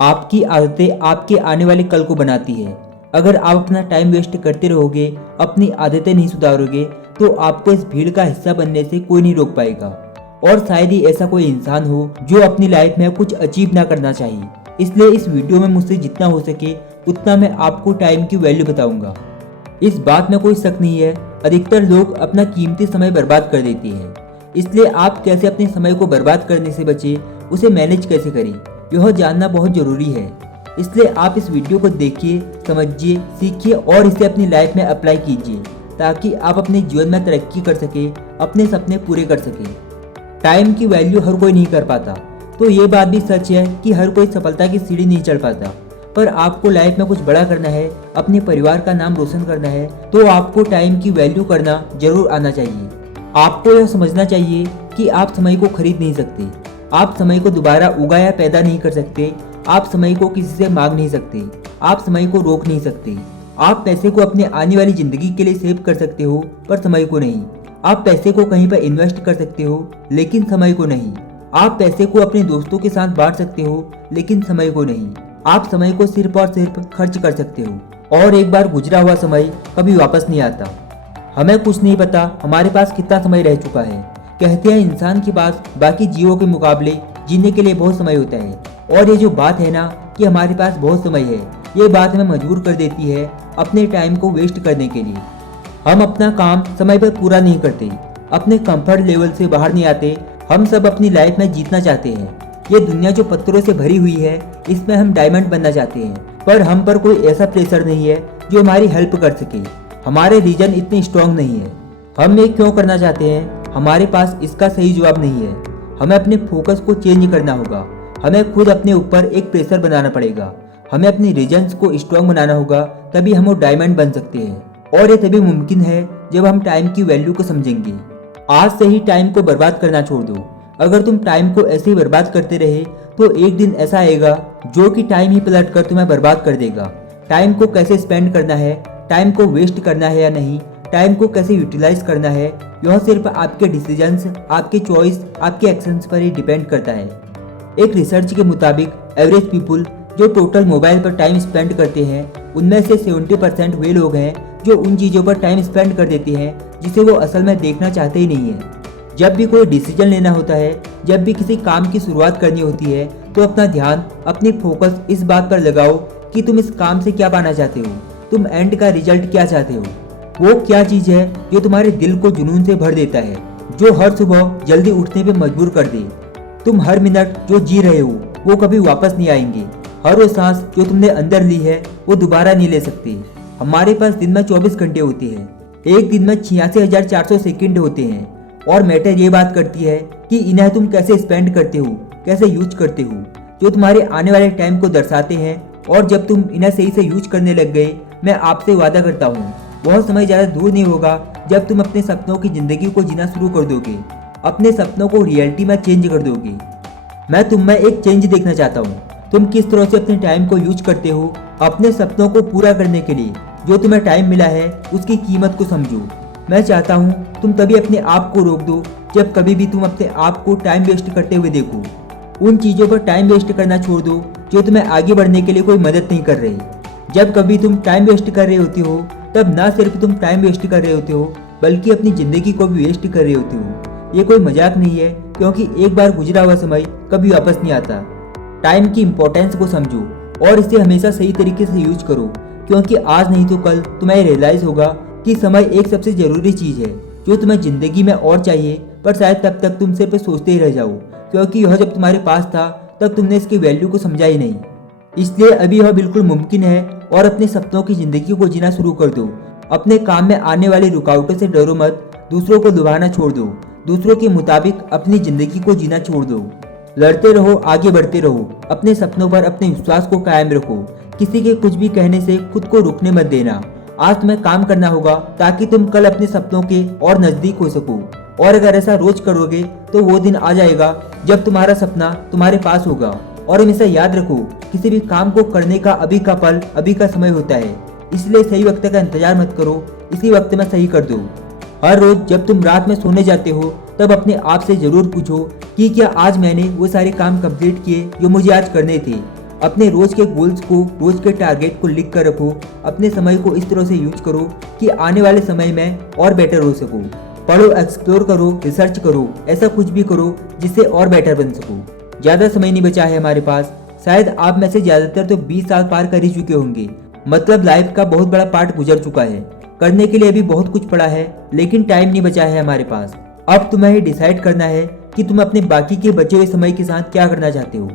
आपकी आदतें आपके आने वाले कल को बनाती है। अगर आप अपना टाइम वेस्ट करते रहोगे, अपनी आदतें नहीं सुधारोगे, तो आपको इस भीड़ का हिस्सा बनने से कोई नहीं रोक पाएगा। और शायद ही ऐसा कोई इंसान हो जो अपनी लाइफ में कुछ अचीव ना करना चाहिए। इसलिए इस वीडियो में मुझसे जितना हो सके उतना मैं आपको टाइम की वैल्यू बताऊंगा। इस बात में कोई शक नहीं है, अधिकतर लोग अपना कीमती समय बर्बाद कर देते हैं। इसलिए आप कैसे अपने समय को बर्बाद करने से बचे, उसे मैनेज कैसे करें, यह जानना बहुत जरूरी है। इसलिए आप इस वीडियो को देखिए, समझिए, सीखिए और इसे अपनी लाइफ में अप्लाई कीजिए, ताकि आप अपने जीवन में तरक्की कर सके, अपने सपने पूरे कर सके। टाइम की वैल्यू हर कोई नहीं कर पाता, तो ये बात भी सच है कि हर कोई सफलता की सीढ़ी नहीं चढ़ पाता। पर आपको लाइफ में कुछ बड़ा करना है, अपने परिवार का नाम रोशन करना है, तो आपको टाइम की वैल्यू करना जरूर आना चाहिए। आपको यह समझना चाहिए कि आप समय को खरीद नहीं सकते, आप समय को दोबारा उगा या पैदा नहीं कर सकते, आप समय को किसी से मांग नहीं सकते, आप समय को रोक नहीं सकते। आप पैसे को अपने आने वाली जिंदगी के लिए सेव कर सकते हो, पर समय को नहीं। आप पैसे को कहीं पर इन्वेस्ट कर सकते हो, लेकिन समय को नहीं। आप पैसे को अपने दोस्तों के साथ बांट सकते हो, लेकिन समय को नहीं। आप समय को सिर्फ और सिर्फ खर्च कर सकते हो, और एक बार गुजरा हुआ समय कभी वापस नहीं आता। हमें कुछ नहीं पता हमारे पास कितना समय रह चुका है। कहते हैं इंसान के पास बाकी जीवों के मुकाबले जीने के लिए बहुत समय होता है, और ये जो बात है ना कि हमारे पास बहुत समय है, ये बात हमें मजबूर कर देती है अपने टाइम को वेस्ट करने के लिए। हम अपना काम समय पर पूरा नहीं करते, अपने कंफर्ट लेवल से बाहर नहीं आते। हम सब अपनी लाइफ में जीतना चाहते हैं। ये दुनिया जो पत्थरों से भरी हुई है, इसमें हम डायमंड बनना चाहते हैं, पर हम पर कोई ऐसा प्रेशर नहीं है जो हमारी हेल्प कर सके। हमारे रीजन इतने स्ट्रांग नहीं है। हम ये क्यों करना चाहते हैं, हमारे पास इसका सही जवाब नहीं है। हमें अपने फोकस को चेंज करना होगा। हमें खुद अपने ऊपर एक प्रेशर बनाना पड़ेगा। हमें अपनी रीजन्स को स्ट्रांग बनाना होगा, तभी हम वो डायमंड बन सकते हैं। और ये तभी मुमकिन है जब हम टाइम की वैल्यू को समझेंगे। आज से ही टाइम को बर्बाद करना छोड़ दो। अगर तुम टाइम को ऐसे ही बर्बाद करते रहे, तो एक दिन ऐसा आएगा जो कि टाइम ही पलट कर तुम्हें बर्बाद कर देगा। टाइम को कैसे स्पेंड करना है, टाइम को वेस्ट करना है या नहीं, टाइम को कैसे यूटिलाइज करना है, यह सिर्फ आपके डिसीजंस, आपके चॉइस, आपके एक्शंस पर ही डिपेंड करता है। एक रिसर्च के मुताबिक एवरेज पीपुल जो टोटल मोबाइल पर टाइम स्पेंड करते हैं, उनमें से 70% वे लोग हैं जो उन चीज़ों पर टाइम स्पेंड कर देते हैं जिसे वो असल में देखना चाहते ही नहीं है। जब भी कोई डिसीजन लेना होता है, जब भी किसी काम की शुरुआत करनी होती है, तो अपना ध्यान, अपनी फोकस इस बात पर लगाओ कि तुम इस काम से क्या पाना चाहते हो, तुम एंड का रिजल्ट क्या चाहते हो। वो क्या चीज़ है जो तुम्हारे दिल को जुनून से भर देता है, जो हर सुबह जल्दी उठने पे मजबूर कर दे। तुम हर मिनट जो जी रहे हो वो कभी वापस नहीं आएंगे। हर वो सांस जो तुमने अंदर ली है वो दोबारा नहीं ले सकते। हमारे पास दिन में 24 घंटे होते हैं, एक दिन में 86,400 सेकंड होते हैं, और मैटर ये बात करती है कि इन्हें तुम कैसे स्पेंड करते हो, कैसे यूज करते हो, जो तुम्हारे आने वाले टाइम को दर्शाते हैं। और जब तुम इन्हें सही से यूज करने लग गए, मैं आपसे वादा करता हूँ बहुत समय ज़्यादा दूर नहीं होगा जब तुम अपने सपनों की जिंदगी को जीना शुरू कर दोगे, अपने सपनों को रियलिटी में चेंज कर दोगे। मैं तुम में एक चेंज देखना चाहता हूँ। तुम किस तरह से अपने टाइम को यूज करते हो अपने सपनों को पूरा करने के लिए। जो तुम्हें टाइम मिला है उसकी कीमत को समझो। मैं चाहता हूँ तुम तभी अपने आप को रोक दो जब कभी भी तुम अपने आप को टाइम वेस्ट करते हुए देखो। उन चीज़ों पर टाइम वेस्ट करना छोड़ दो जो तुम्हें आगे बढ़ने के लिए कोई मदद नहीं कर रही। जब कभी तुम टाइम वेस्ट कर रहे होते हो, तब ना सिर्फ तुम टाइम वेस्ट कर रहे होते हो, बल्कि अपनी ज़िंदगी को भी वेस्ट कर रहे होते हो। ये कोई मजाक नहीं है, क्योंकि एक बार गुजरा हुआ समय कभी वापस नहीं आता। टाइम की इम्पोर्टेंस को समझो और इसे हमेशा सही तरीके से यूज करो, क्योंकि आज नहीं तो कल तुम्हें रियलाइज होगा कि समय एक सबसे ज़रूरी चीज़ है जो तुम्हें ज़िंदगी में और चाहिए, पर शायद तब तक तुम सिर्फ सोचते ही रह जाओ, क्योंकि यह जब तुम्हारे पास था तब तुमने इसकी वैल्यू को समझा ही नहीं। इसलिए अभी यह बिल्कुल मुमकिन है, और अपने सपनों की ज़िंदगी को जीना शुरू कर दो। अपने काम में आने वाली रुकावटों से डरो मत, दूसरों को लुभाना छोड़ दो, दूसरों के मुताबिक अपनी ज़िंदगी को जीना छोड़ दो। लड़ते रहो, आगे बढ़ते रहो, अपने सपनों पर अपने विश्वास को कायम रखो। किसी के कुछ भी कहने से खुद को रुकने मत देना। आज तुम्हें काम करना होगा ताकि तुम कल अपने सपनों के और नजदीक हो सको। और अगर ऐसा रोज करोगे तो वो दिन आ जाएगा जब तुम्हारा सपना तुम्हारे पास होगा। और हमेशा याद रखो, किसी भी काम को करने का अभी का पल, अभी का समय होता है। इसलिए सही वक्त का इंतजार मत करो, इसी वक्त में सही कर दो। हर रोज जब तुम रात में सोने जाते हो तब अपने आप से जरूर पूछो कि क्या आज मैंने वो सारे काम कंप्लीट किए जो मुझे आज करने थे। अपने रोज के गोल्स को, रोज के टारगेट को लिख कर रखो। अपने समय को इस तरह से यूज करो कि आने वाले समय में और बेटर हो सको। पढ़ो, एक्सप्लोर करो, रिसर्च करो, ऐसा कुछ भी करो जिससे और बेटर बन सको। ज्यादा समय नहीं बचा है हमारे पास। शायद आप में से ज्यादातर तो 20 साल पार कर ही चुके होंगे। मतलब लाइफ का बहुत बड़ा पार्ट गुजर चुका है। करने के लिए अभी बहुत कुछ पड़ा है, लेकिन टाइम नहीं बचा है हमारे पास। अब तुम्हें डिसाइड करना है कि तुम अपने बाकी के बचे हुए समय के साथ क्या करना चाहते हो।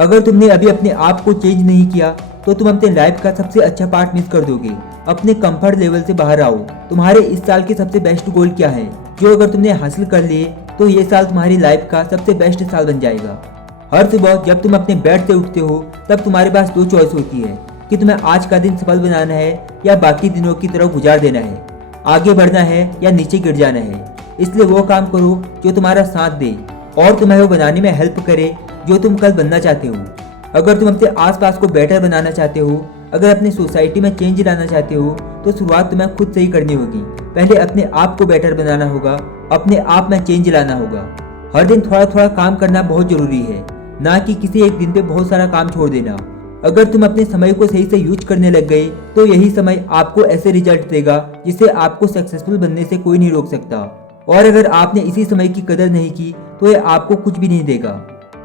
अगर तुमने अभी अपने आप को चेंज नहीं किया तो तुम अपने लाइफ का सबसे अच्छा पार्ट मिस कर दोगे। अपने कंफर्ट लेवल से बाहर आओ। तुम्हारे इस साल के सबसे बेस्ट गोल क्या है, जो अगर तुमने हासिल कर लिए तो ये साल तुम्हारी लाइफ का सबसे बेस्ट साल बन जाएगा। हर सुबह जब तुम अपने बेड से उठते हो तब तुम्हारे पास दो चॉइस होती है कि तुम्हें आज का दिन सफल बनाना है या बाकी दिनों की तरह गुजार देना है, आगे बढ़ना है या नीचे गिर जाना है। इसलिए वो काम करो जो तुम्हारा साथ दे और तुम्हें वो बनाने में हेल्प करे जो तुम कल बनना चाहते हो। अगर तुम अपने आसपास को बेटर बनाना चाहते हो, अगर अपनी सोसाइटी में चेंज लाना चाहते हो, तो शुरुआत तुम्हें खुद से ही करनी होगी। पहले अपने आप को बेटर बनाना होगा, अपने आप में चेंज लाना होगा। हर दिन थोड़ा थोड़ा काम करना बहुत जरूरी है, ना कि किसी एक दिन पे बहुत सारा काम छोड़ देना। अगर तुम अपने समय को सही से यूज करने लग गए तो यही समय आपको ऐसे रिजल्ट देगा जिससे आपको सक्सेसफुल बनने से कोई नहीं रोक सकता। और अगर आपने इसी समय की कदर नहीं की तो ये आपको कुछ भी नहीं देगा।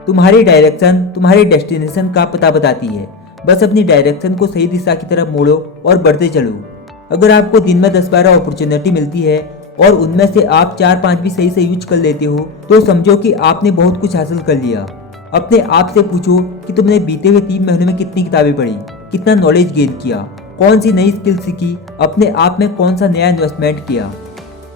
तुम्हारी डायरेक्शन तुम्हारे डेस्टिनेशन का पता बताती है। बस अपनी डायरेक्शन को सही दिशा की तरफ मोड़ो और बढ़ते चलो। अगर आपको दिन में 10-12 अपॉर्चुनिटी मिलती है और उनमें से आप 4-5 भी सही से यूज कर लेते हो तो समझो कि आपने बहुत कुछ हासिल कर लिया। अपने आप से पूछो कि तुमने बीते हुए 3 महीनों में कितनी किताबें पढ़ी, कितना नॉलेज गेन किया, कौन सी नई स्किल सीखी, अपने आप में कौन सा नया इन्वेस्टमेंट किया।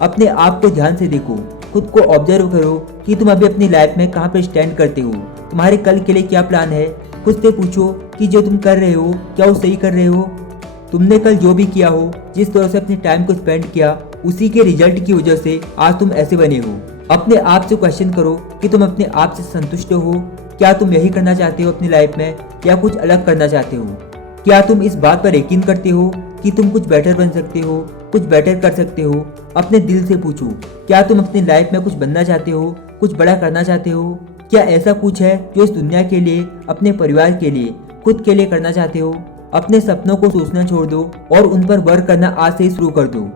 अपने आप को ध्यान से देखो, खुद को ऑब्जर्व करो कि तुम अभी अपनी लाइफ में कहाँ पर स्टैंड करते हो, तुम्हारे कल के लिए क्या प्लान है। खुद से पूछो कि जो तुम कर रहे हो क्या वो सही कर रहे हो। तुमने कल जो भी किया हो, जिस तरह से अपने टाइम को स्पेंड किया, उसी के रिजल्ट की वजह से आज तुम ऐसे बने हो। अपने आप से क्वेश्चन करो कि तुम अपने आप से संतुष्ट हो। क्या तुम यही करना चाहते हो अपनी लाइफ में या कुछ अलग करना चाहते हो? क्या तुम इस बात पर यकीन करते हो कि तुम कुछ बेटर बन सकते हो, कुछ बेटर कर सकते हो? अपने दिल से पूछो, क्या तुम अपनी लाइफ में कुछ बनना चाहते हो, कुछ बड़ा करना चाहते हो? क्या ऐसा कुछ है जो इस दुनिया के लिए, अपने परिवार के लिए, खुद के लिए करना चाहते हो? अपने सपनों को सोचना छोड़ दो और उन पर वर्क करना आज से ही शुरू कर दो।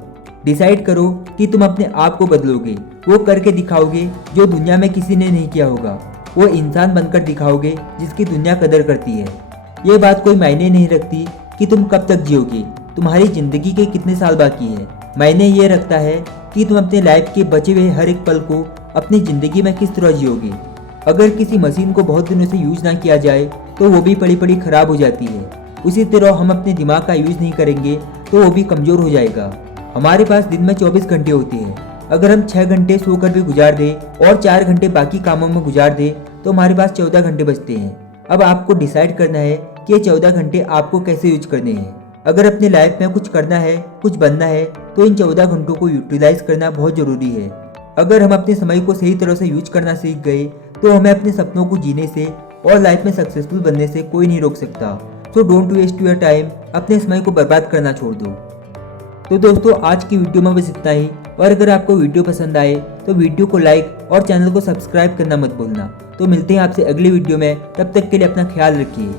डिसाइड करो कि तुम अपने आप को बदलोगे, वो करके दिखाओगे जो दुनिया में किसी ने नहीं किया होगा। वो इंसान बनकर दिखाओगे जिसकी दुनिया कदर करती है। ये बात कोई मायने नहीं रखती कि तुम कब तक जियोगे, तुम्हारी जिंदगी के कितने साल बाकी है। मायने ये रखता है कि तुम अपने लाइफ के बचे हुए हर एक पल को अपनी जिंदगी में किस तरह जियोगे। अगर किसी मशीन को बहुत दिनों से यूज ना किया जाए तो वो भी पड़ी पड़ी खराब हो जाती है। उसी तरह हम अपने दिमाग का यूज नहीं करेंगे तो वो भी कमजोर हो जाएगा। हमारे पास दिन में 24 घंटे होते हैं। अगर हम 6 घंटे सोकर भी गुजार दें और 4 घंटे बाकी कामों में गुजार दें तो हमारे पास 14 घंटे बचते हैं। अब आपको डिसाइड करना है कि ये 14 घंटे आपको कैसे यूज करने हैं। अगर अपनी लाइफ में कुछ करना है, कुछ बनना है तो इन 14 घंटों को यूटिलाइज करना बहुत जरूरी है। अगर हम अपने समय को सही तरह से यूज करना सीख गए तो हमें अपने सपनों को जीने से और लाइफ में सक्सेसफुल बनने से कोई नहीं रोक सकता। So don't waste your time, अपने समय को बर्बाद करना छोड़ दो। तो दोस्तों आज की वीडियो में बस इतना ही। और अगर आपको वीडियो पसंद आए तो वीडियो को लाइक और चैनल को सब्सक्राइब करना मत भूलना। तो मिलते हैं आपसे अगली वीडियो में, तब तक के लिए अपना ख्याल रखिए।